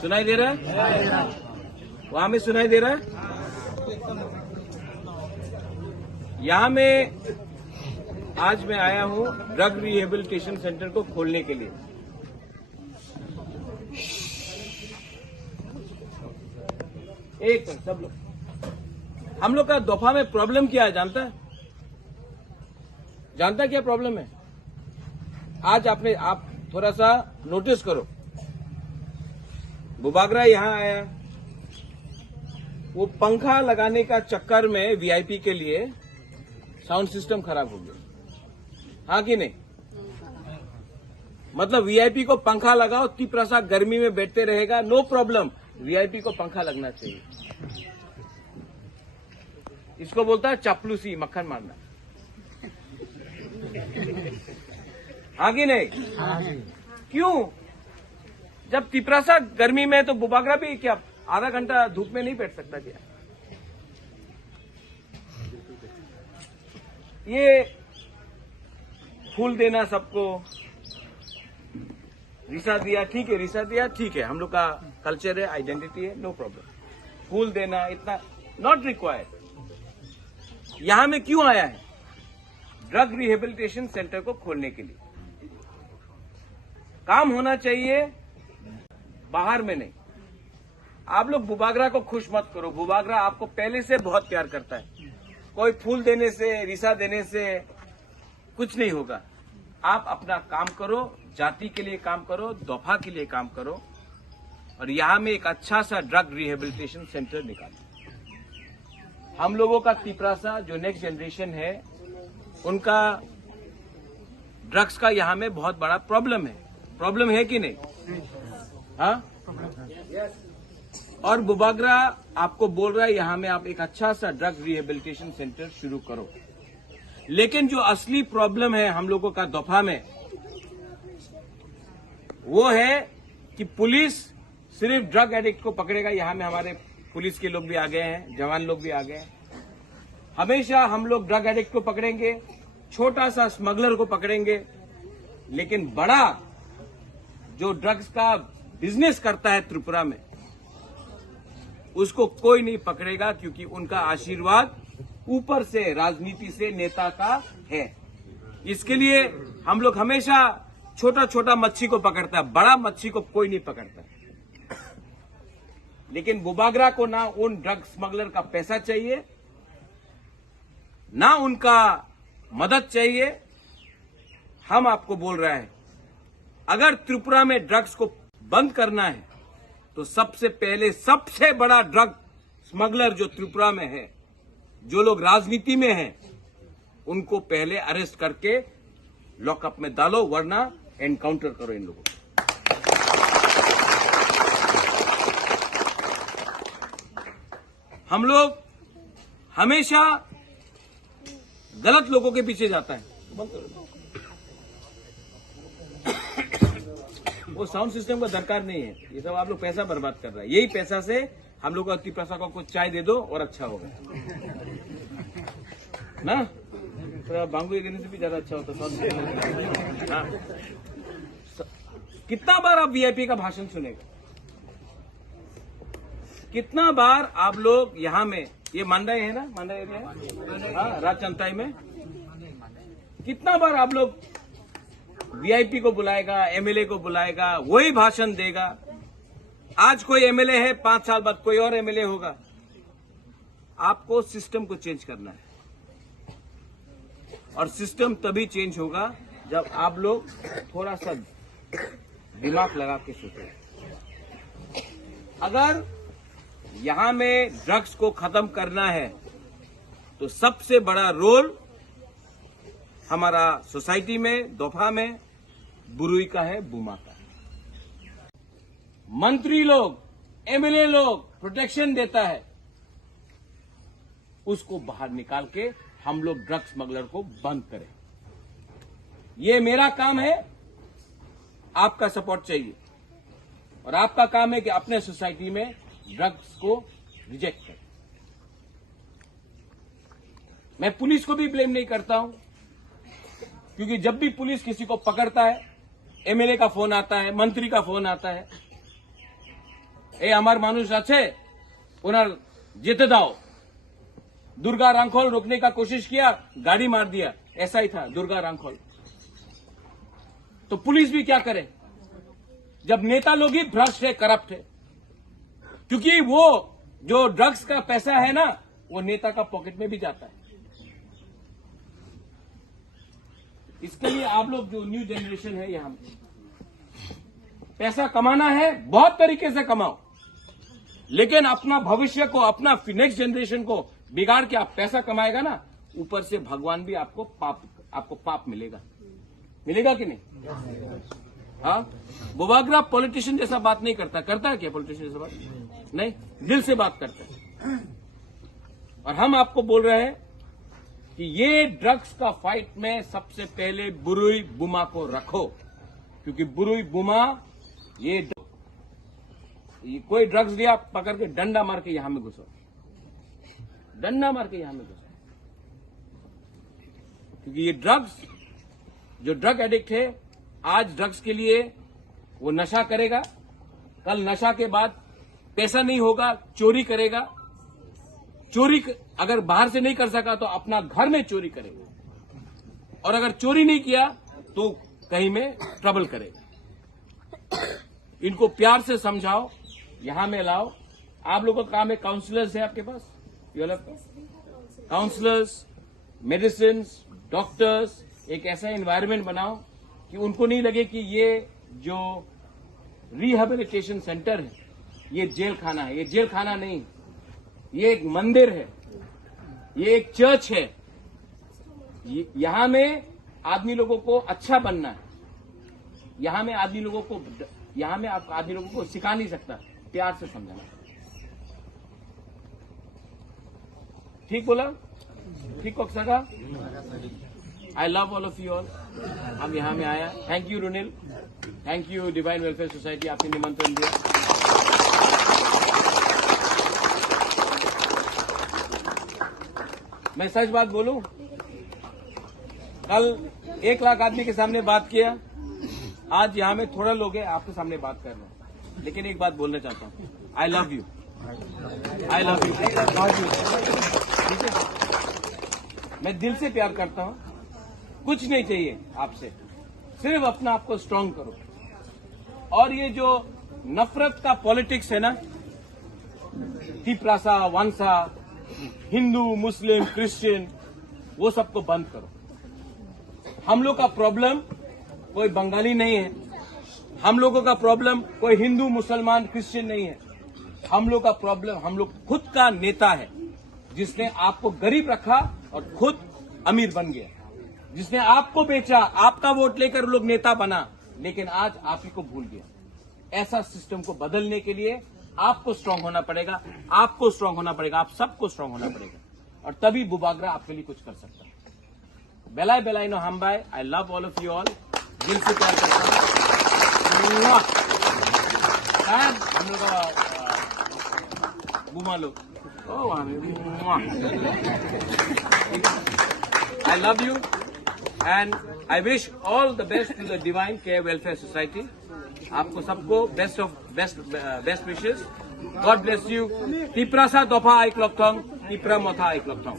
सुनाई दे रहा है? वहां में सुनाई दे रहा है? यहां में आज मैं आया हूं ड्रग रिहेबिलिटेशन सेंटर को खोलने के लिए। एक मिनट सब लोग, हम लोग का दोफा में प्रॉब्लम क्या है जानता है? जानता है क्या प्रॉब्लम है? आज आप थोड़ा सा नोटिस करो। बुबागरा यहां आया, वो पंखा लगाने का चक्कर में वीआईपी के लिए साउंड सिस्टम खराब हो गया, हाँ कि नहीं? मतलब वीआईपी को पंखा लगाओ, तिप्रसा गर्मी में बैठते रहेगा, नो प्रॉब्लम, वीआईपी को पंखा लगना चाहिए। इसको बोलता है चापलूसी, मक्खन मारना, हाँ कि नहीं? क्यों? जब तिप्रसा गर्मी में, तो बुबागरा भी क्या आधा घंटा धूप में नहीं बैठ सकता क्या? ये फूल देना सबको, रिसा दिया ठीक है, रिसा दिया ठीक है, हम लोग का कल्चर है, आइडेंटिटी है, नो प्रॉब्लम। फूल देना इतना नॉट रिक्वायर्ड। यहां में क्यों आया है? ड्रग रिहेबिलिटेशन सेंटर को खोलने के लिए। काम होना चाहिए, बाहर में नहीं। आप लोग बुबागरा को खुश मत करो, बुबागरा आपको पहले से बहुत प्यार करता है। कोई फूल देने से, रिसा देने से कुछ नहीं होगा। आप अपना काम करो, जाति के लिए काम करो, दोफा के लिए काम करो, और यहां में एक अच्छा सा ड्रग रिहेबिलिटेशन सेंटर निकालो। हम लोगों का तिपरासा जो नेक्स्ट जनरेशन है, उनका ड्रग्स का यहां में बहुत बड़ा प्रॉब्लम है। प्रॉब्लम है कि नहीं? हाँ? और बुबागरा आपको बोल रहा है यहां में आप एक अच्छा सा ड्रग रिहेबिलिटेशन सेंटर शुरू करो। लेकिन जो असली प्रॉब्लम है हम लोगों का दोफा में, वो है कि पुलिस सिर्फ ड्रग एडिक्ट को पकड़ेगा। यहां में हमारे पुलिस के लोग भी आ गए हैं, जवान लोग भी आ गए हैं। हमेशा हम लोग ड्रग एडिक्ट को पकड़ेंगे, छोटा सा स्मगलर को पकड़ेंगे, लेकिन बड़ा जो ड्रग्स का बिजनेस करता है त्रिपुरा में, उसको कोई नहीं पकड़ेगा, क्योंकि उनका आशीर्वाद ऊपर से, राजनीति से, नेता का है। इसके लिए हम लोग हमेशा छोटा छोटा मच्छी को पकड़ता है, बड़ा मच्छी को कोई नहीं पकड़ता। लेकिन बुबागरा को ना उन ड्रग स्मगलर का पैसा चाहिए, ना उनका मदद चाहिए। हम आपको बोल रहे हैं, अगर त्रिपुरा में ड्रग्स को बंद करना है, तो सबसे पहले सबसे बड़ा ड्रग स्मगलर जो त्रिपुरा में है, जो लोग राजनीति में हैं, उनको पहले अरेस्ट करके लॉकअप में डालो, वरना एनकाउंटर करो इन लोगों को। हम लोग हमेशा गलत लोगों के पीछे जाता है। वो साउंड सिस्टम का दरकार नहीं है, ये सब आप लोग पैसा बर्बाद कर रहा है। यही पैसा से हम लोग को तिप्रसा को कुछ चाय दे दो और अच्छा होगा ना, थोड़ा बांगू गिरने से भी ज्यादा अच्छा होता साउंड। हाँ, कितना बार आप वीआईपी का भाषण सुनेगा? कितना बार आप लोग यहां में, ये मांडा है ना, मांडा एरिया है, हाँ, राजचंताई में, कितना बार आप लोग वीआईपी को बुलाएगा, एमएलए को बुलाएगा, वही भाषण देगा। आज कोई एमएलए है, 5 साल बाद कोई और एमएलए होगा। आपको सिस्टम को चेंज करना है, और सिस्टम तभी चेंज होगा जब आप लोग थोड़ा सा दिमाग लगा के सोचें। अगर यहां में ड्रग्स को खत्म करना है, तो सबसे बड़ा रोल हमारा सोसाइटी में, दोफा में बुरुई का है, बुमा का है। मंत्री लोग, एमएलए लोग प्रोटेक्शन देता है, उसको बाहर निकाल के हम लोग ड्रग स्मगलर को बंद करें। ये मेरा काम है, आपका सपोर्ट चाहिए, और आपका काम है कि अपने सोसाइटी में ड्रग्स को रिजेक्ट करें। मैं पुलिस को भी ब्लेम नहीं करता हूं, क्योंकि जब भी पुलिस किसी को पकड़ता है, एमएलए का फोन आता है, मंत्री का फोन आता है, এই আমার মানুষ আছে ওনার যেতে दाओ। दुर्गा रांखोल रोकने का कोशिश किया, गाड़ी मार दिया, ऐसा ही था दुर्गा रांखोल। तो पुलिस भी क्या करे जब नेता लोग ही भ्रष्ट है, करप्ट है। क्योंकि वो जो ड्रग्स का पैसा है ना, वो नेता का पॉकेट में भी जाता है। इसके लिए आप लोग जो न्यू जनरेशन है, यहां पैसा कमाना है, बहुत तरीके से कमाओ, लेकिन अपना भविष्य को, अपना नेक्स्ट जनरेशन को बिगाड़ के आप पैसा कमाएगा ना, ऊपर से भगवान भी आपको पाप मिलेगा। मिलेगा कि नहीं? हाँ, बुबागरा पॉलिटिशियन जैसा बात नहीं करता। करता है क्या पॉलिटिशियन जैसा बात? नहीं, दिल से बात करता है। और हम आपको बोल रहे हैं कि ये ड्रग्स का फाइट में सबसे पहले बुरुई बुमा को रखो, क्योंकि बुरुई बुमा ये कोई ड्रग्स दिया, पकड़ के डंडा मार के यहां में घुसो, डंडा मार के यहां में घुसो। क्योंकि ये ड्रग्स, जो ड्रग एडिक्ट है, आज ड्रग्स के लिए वो नशा करेगा, कल नशा के बाद पैसा नहीं होगा, चोरी करेगा। चोरी अगर बाहर से नहीं कर सका तो अपना घर में चोरी करेगा, और अगर चोरी नहीं किया तो कहीं में ट्रबल करेगा। इनको प्यार से समझाओ, यहां में लाओ। आप लोगों का काम है, काउंसलर्स है आपके पास, काउंसलर्स, मेडिसिन, डॉक्टर्स, एक ऐसा एनवायरनमेंट बनाओ कि उनको नहीं लगे कि ये जो रिहेबिलिटेशन सेंटर है ये जेल खाना है। ये जेल खाना नहीं, ये एक मंदिर है, ये एक चर्च है। यहां में आदमी लोगों को अच्छा बनना है। यहां में आदमी लोगों को सिखा नहीं सकता, प्यार से समझाना। ठीक बोला? ठीक को सका? I love all of you all. हम यहां में आया। Thank you Runil, thank you divine welfare society, आपने निमंत्रण दिया। मैं सच बात बोलूं, कल 1 लाख आदमी के सामने बात किया, आज यहां में थोड़ा लोग हैं, आपके सामने बात कर रहे हैं। लेकिन एक बात बोलना चाहता हूं, I love you, I love you. ठीक है, मैं दिल से प्यार करता हूं, कुछ नहीं चाहिए आपसे, सिर्फ अपना आपको स्ट्रांग करो। और ये जो नफरत का पॉलिटिक्स है ना, तिपरासा, वांसा, हिंदू, मुस्लिम, क्रिश्चियन, वो सबको बंद करो। हम लोग का प्रॉब्लम कोई बंगाली नहीं है, हम लोगों का प्रॉब्लम कोई हिंदू, मुसलमान, क्रिश्चियन नहीं है। हम लोग का प्रॉब्लम, हम लोग खुद का नेता है जिसने आपको गरीब रखा और खुद अमीर बन गया, जिसने आपको बेचा, आपका वोट लेकर लोग नेता बना, लेकिन आज आप ही को भूल गया। ऐसा सिस्टम को बदलने के लिए आपको स्ट्रांग होना पड़ेगा, आपको स्ट्रांग होना पड़ेगा, आप सबको स्ट्रांग होना पड़ेगा, और तभी बुबागरा आपके लिए कुछ कर सकता है। बेलाय बेलाय नो हम बाय। I love all of you all, दिल से प्यार करता हूं। हम लोग का बुमा लो, I love you and I wish all the best to the Divine Care Welfare Society. आपको सबको best wishes. God bless you. Tiprasa dopa aiklokthong, tipra motha aiklokthong.